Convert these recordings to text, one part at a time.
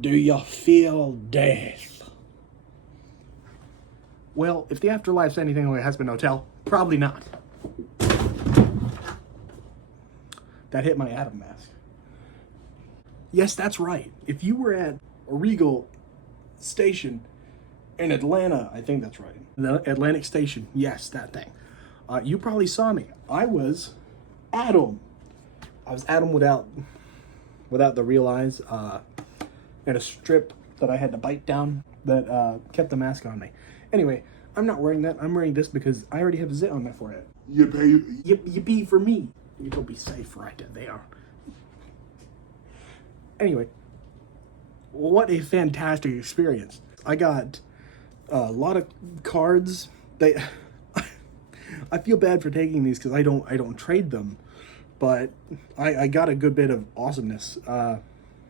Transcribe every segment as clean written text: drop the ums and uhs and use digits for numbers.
Do you feel death? Well, if the afterlife's anything like Hazbin Hotel, probably not. That hit my Adam mask. Yes, that's right. If you were at a Regal station in Atlanta, I think that's right. The Atlantic Station, yes, that thing. You probably saw me. I was Adam. I was Adam without the real eyes, and a strip that I had to bite down that kept the mask on me. Anyway, I'm not wearing that. I'm wearing this because I already have a zit on my forehead. Yippee for me. You don't be safe right there. Anyway, what a fantastic experience. I got a lot of cards. I feel bad for taking these because I don't trade them, but I got a good bit of awesomeness,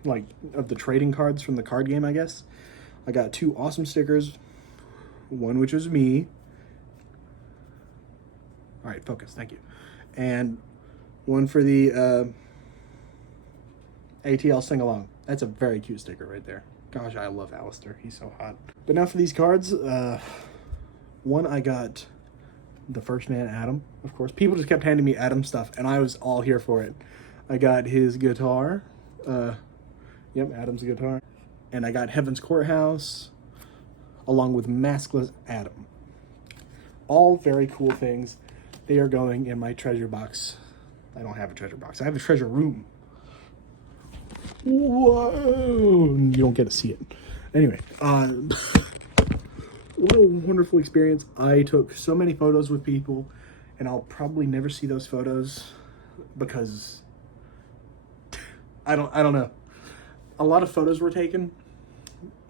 like of the trading cards from the card game, I guess. I got 2 awesome stickers, one which was me. All right, focus, thank you. And one for the ATL sing-along. That's a very cute sticker right there. Gosh, I love Alistair. He's so hot. But now for these cards, one I got the first man, Adam, of course. People just kept handing me Adam stuff, and I was all here for it. I got his guitar. Yep, Adam's guitar. And I got Heaven's Courthouse, along with Maskless Adam. All very cool things. They are going in my treasure box. I don't have a treasure box. I have a treasure room. Whoa! You don't get to see it. Anyway, what a wonderful experience. I took so many photos with people, and I'll probably never see those photos because I don't know. A lot of photos were taken.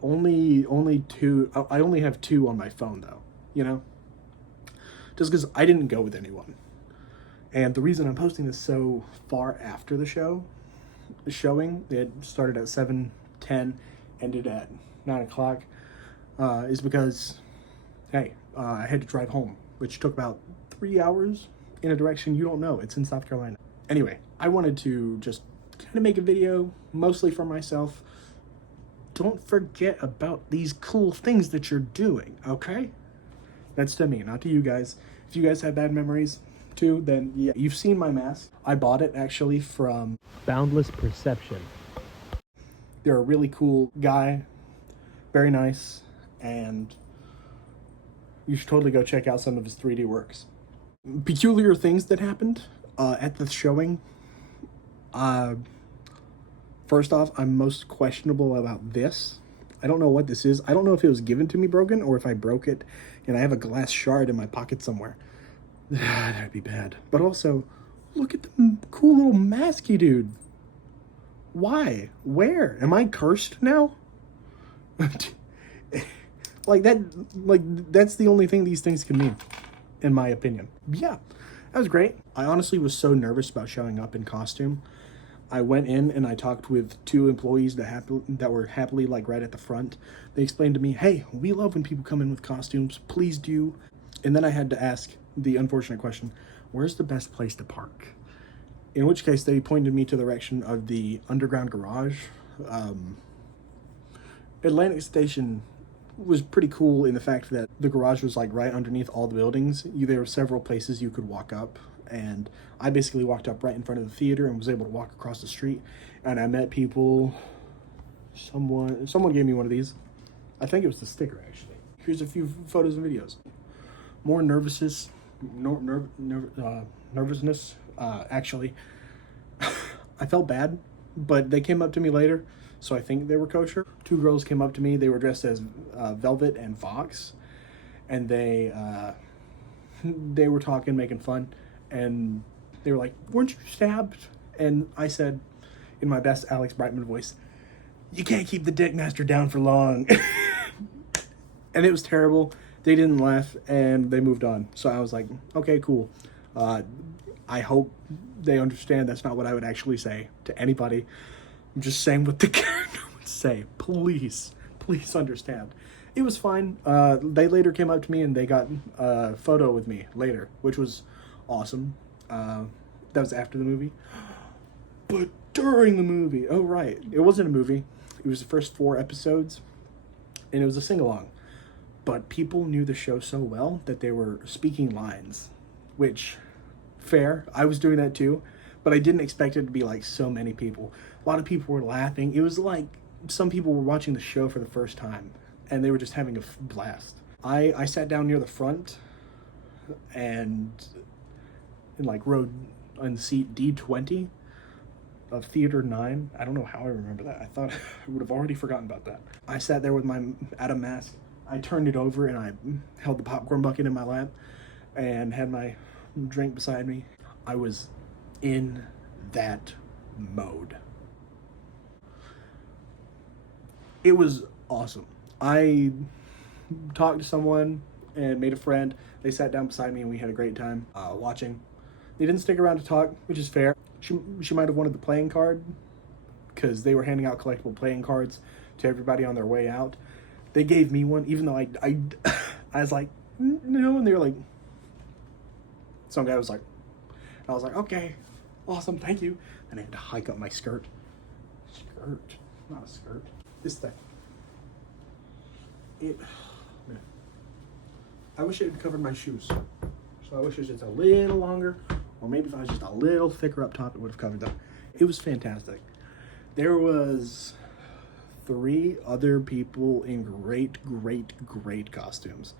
Only 2. I only have 2 on my phone though, you know? Just because I didn't go with anyone. And the reason I'm posting this so far after the showing, it started at 7:10, ended at 9 o'clock, is because, hey, I had to drive home, which took about 3 hours in a direction you don't know. It's in South Carolina. Anyway, I wanted to just kind of make a video, mostly for myself. Don't forget about these cool things that you're doing, okay? That's to me, not to you guys. If you guys have bad memories too, then yeah, you've seen my mask. I bought it actually from Boundless Perception. They're a really cool guy, very nice, and you should totally go check out some of his 3D works. Peculiar things that happened at the showing. First off, I'm most questionable about this. I don't know what this is. I don't know if it was given to me broken or if I broke it and I have a glass shard in my pocket somewhere. That'd be bad. But also, look at the cool little masky dude. Why? Where? Am I cursed now? That's the only thing these things can mean, in my opinion. Yeah, that was great. I honestly was so nervous about showing up in costume. I went in and I talked with 2 employees that were happily like right at the front. They explained to me, hey, we love when people come in with costumes. Please do. And then I had to ask the unfortunate question, where's the best place to park? In which case they pointed me to the direction of the underground garage. Atlantic Station was pretty cool in the fact that the garage was like right underneath all the buildings. There were several places you could walk up, and I basically walked up right in front of the theater and was able to walk across the street, and I met people. Someone gave me one of these. I think it was the sticker actually. Here's a few photos and videos. More nervousness, actually. I felt bad, but they came up to me later, so I think they were kosher. 2 girls came up to me. They were dressed as Velvet and Fox, and they were talking, making fun, and they were like, weren't you stabbed? And I said, in my best Alex Brightman voice, you can't keep the dick master down for long. And it was terrible. They didn't laugh, and they moved on. So I was like, okay, cool. I hope they understand that's not what I would actually say to anybody. I'm just saying what the character would say. Please understand. It was fine. They later came up to me and they got a photo with me later, which was awesome. That was after the movie. But during the movie, oh right, it wasn't a movie. It was the first 4 episodes, and it was a sing-along. But people knew the show so well that they were speaking lines, which, fair. I was doing that too, but I didn't expect it to be like so many people. A lot of people were laughing. It was like some people were watching the show for the first time, and they were just having a blast. I sat down near the front, and in like row on seat D20 of Theater 9. I don't know how I remember that. I thought I would have already forgotten about that. I sat there with my Adam mask. I turned it over and I held the popcorn bucket in my lap and had my drink beside me. I was in that mode. It was awesome. I talked to someone and made a friend. They sat down beside me and we had a great time watching. They didn't stick around to talk, which is fair. She might have wanted the playing card because they were handing out collectible playing cards to everybody on their way out. They gave me one, even though I was like, no, and they were like, some guy was like, I was like, okay, awesome, thank you. And I had to hike up my skirt. Skirt, not a skirt. This thing. Man. I wish it had covered my shoes. So I wish it was just a little longer, or maybe if I was just a little thicker up top, it would have covered them. It was fantastic. There was 3 other people in great costumes.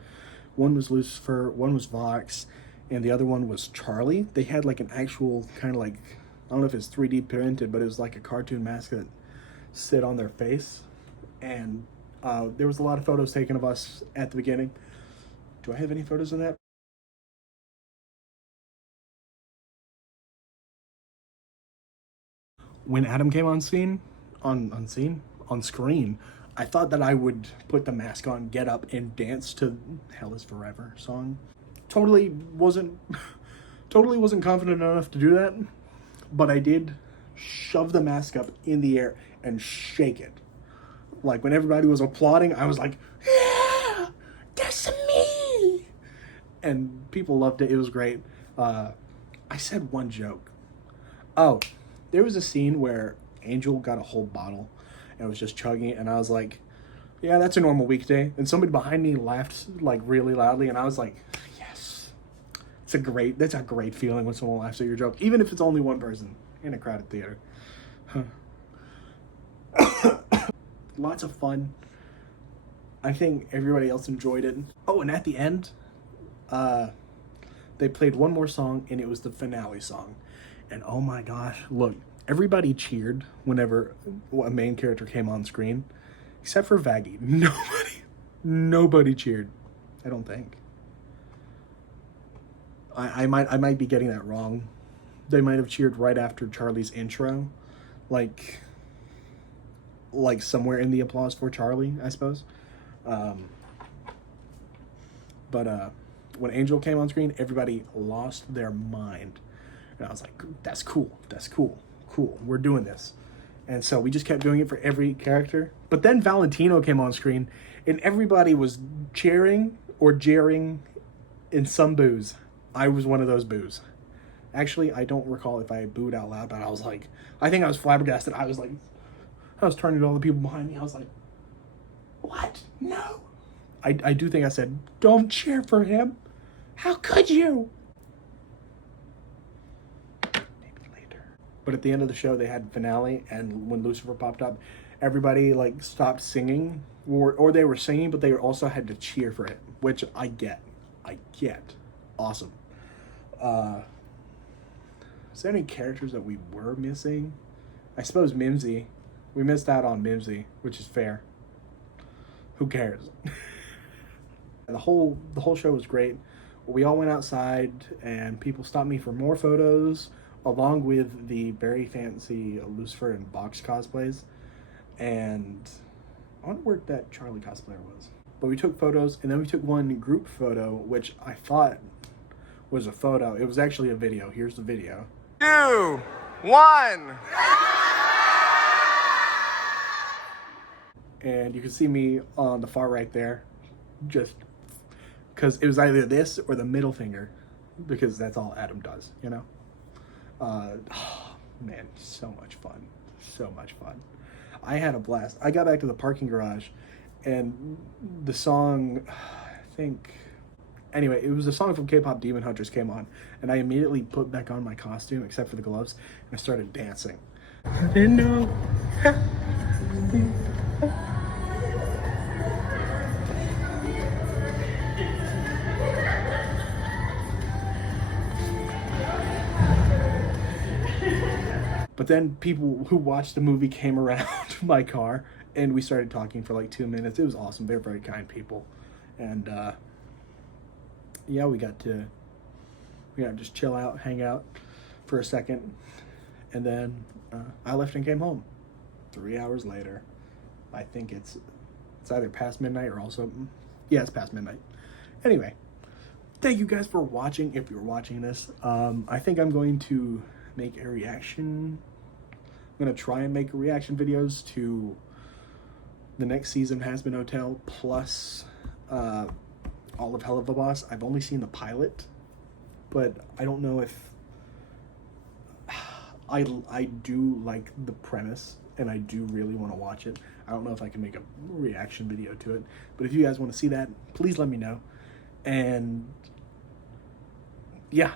One was Lucifer, one was Vox, and the other one was Charlie. They had like an actual kind of like, I don't know if it's 3D printed, but it was like a cartoon mask that sit on their face. And there was a lot of photos taken of us at the beginning. Do I have any photos of that? When Adam came on screen, I thought that I would put the mask on, get up, and dance to "Hell Is Forever" song. Totally wasn't confident enough to do that, but I did shove the mask up in the air and shake it. Like when everybody was applauding, I was like, "Yeah, that's me!" And people loved it. It was great. I said one joke. Oh, there was a scene where Angel got a whole bottle and was just chugging it, and I was like, yeah, that's a normal weekday. And somebody behind me laughed like really loudly, and I was like, yes. That's a great feeling when someone laughs at your joke, even if it's only one person in a crowded theater. Lots of fun. I think everybody else enjoyed it. Oh, and at the end, they played one more song, and it was the finale song. And oh my gosh, look, everybody cheered whenever a main character came on screen, except for Vaggie. Nobody cheered, I don't think. I might be getting that wrong. They might have cheered right after Charlie's intro, like somewhere in the applause for Charlie, I suppose. But when Angel came on screen, everybody lost their mind. And I was like, that's cool, we're doing this. And so we just kept doing it for every character. But then Valentino came on screen, and everybody was cheering or jeering in some boos. I was one of those boos. Actually, I don't recall if I booed out loud, but I was like, I think I was flabbergasted. I was turning to all the people behind me. I was like, what? No. I do think I said, don't cheer for him. How could you? But at the end of the show, they had finale, and when Lucifer popped up, everybody like stopped singing, or they were singing, but they also had to cheer for it, which I get. Awesome. Is there any characters that we were missing? I suppose Mimsy. We missed out on Mimsy, which is fair. Who cares? The whole show was great. We all went outside, and people stopped me for more photos, along with the very fancy Lucifer and Box cosplays. And I wonder where that Charlie cosplayer was. But we took photos, and then we took one group photo, which I thought was a photo. It was actually a video. Here's the video. 2, 1. And you can see me on the far right there, just because it was either this or the middle finger, because that's all Adam does, you know? Man, so much fun. I had a blast. I got back to the parking garage, and the song, I think, anyway, it was a song from K-pop Demon Hunters came on, and I immediately put back on my costume, except for the gloves, and I started dancing. I didn't know. But then people who watched the movie came around my car, and we started talking for like 2 minutes. It was awesome. They're very kind people, and yeah, we got to just chill out, hang out for a second, and then I left and came home. 3 hours later, I think it's either past midnight or also, yeah, it's past midnight. Anyway, thank you guys for watching. If you're watching this, I think I'm going to make a reaction. I'm going to try and make reaction videos to the next season of Hazbin Hotel, plus all of Hell of a Boss. I've only seen the pilot, but I don't know if I do like the premise, and I do really want to watch it. I don't know if I can make a reaction video to it, but if you guys want to see that, please let me know. And yeah.